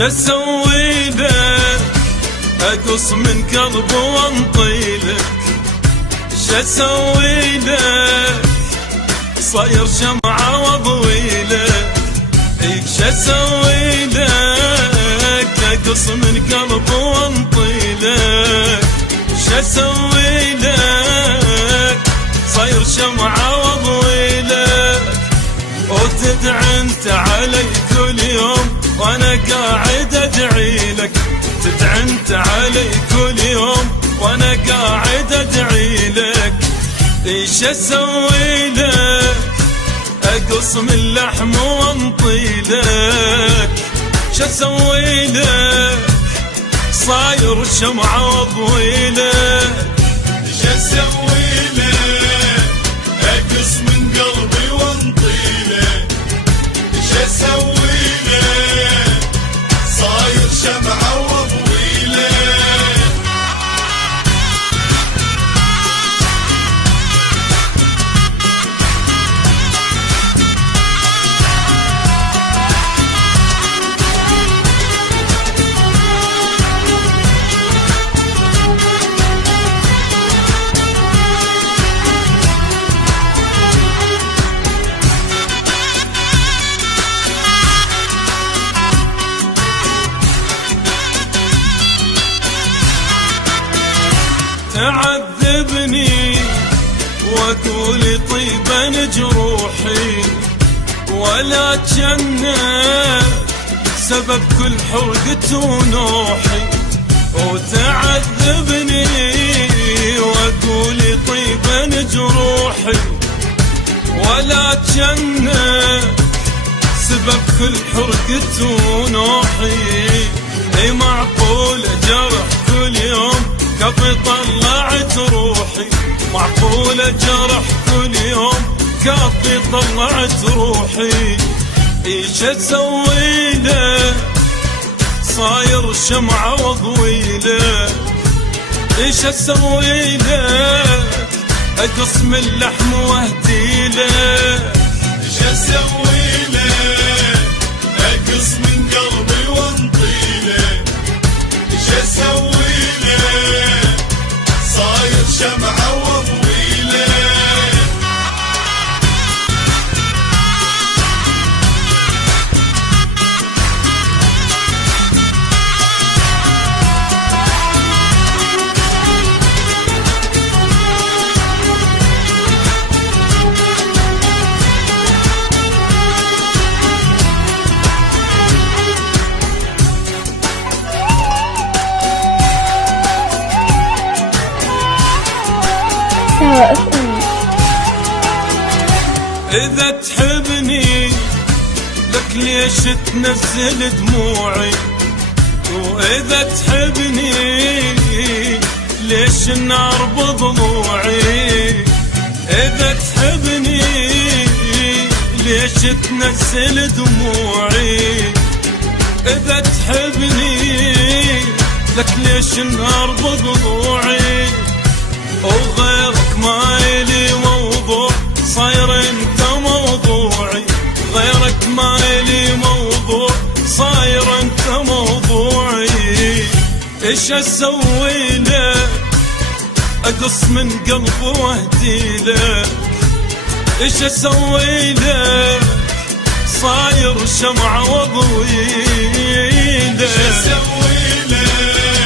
اسوي لك؟ اقص من قلبي وانطيلك. اسوي لك؟ صاير شمعة واضوي لك. اسوي لك؟ اقص من قلبي وانطيلك. اسوي لك؟ صاير شمعة واضوي لك. وتدعي انت علي كل يوم وانا قاعد ادعي لك. تدعي انت علي كل يوم وانا قاعد ادعي لك. ايش اسوي لك؟ اقص من لحم وانطي لك. ايش اسوي لك؟ صاير شمعة واضوي لك. ايش اسوي لك؟ اقص من قلبي وانطي لك. ايش اسوي لك؟ صاير شمعة واضوي لك. تعذبني واقول طيبا جروحي، ولا جنة سبب كل حرقة ونوحي. وتعذبني واقول طيبا جروحي، ولا جنة سبب كل حرقة ونوحي. اي معقول جرح كل يوم كفي طلعت روحي. معقولة جرح كل يوم كفي طلعت روحي. ايش اسوي لك؟ صاير شمعة واضوي لك. ايش اسوي لك؟ اقص من لحم واهدي لك. ايش اسوي لك؟ اقص من قلبي وانطي لك. ايش اسوي لك؟ صاير شمعة واضوي لك. إذا تحبني لك ليش تنزل دموعي؟ وإذا تحبني ليش النار بضلوعي؟ إذا تحبني ليش تنزل دموعي؟ إذا تحبني لك ليش النار بضلوعي؟ وغيرك ما إلي موضوع، صاير انت موضوعي. غيرك ما إلي موضوع، صاير انت موضوعي. ايش اسوي لك؟ اقص من قلبي واهدي لك. ايش اسوي لك؟ صاير شمعة واضوي لك. ايش اسوي لك؟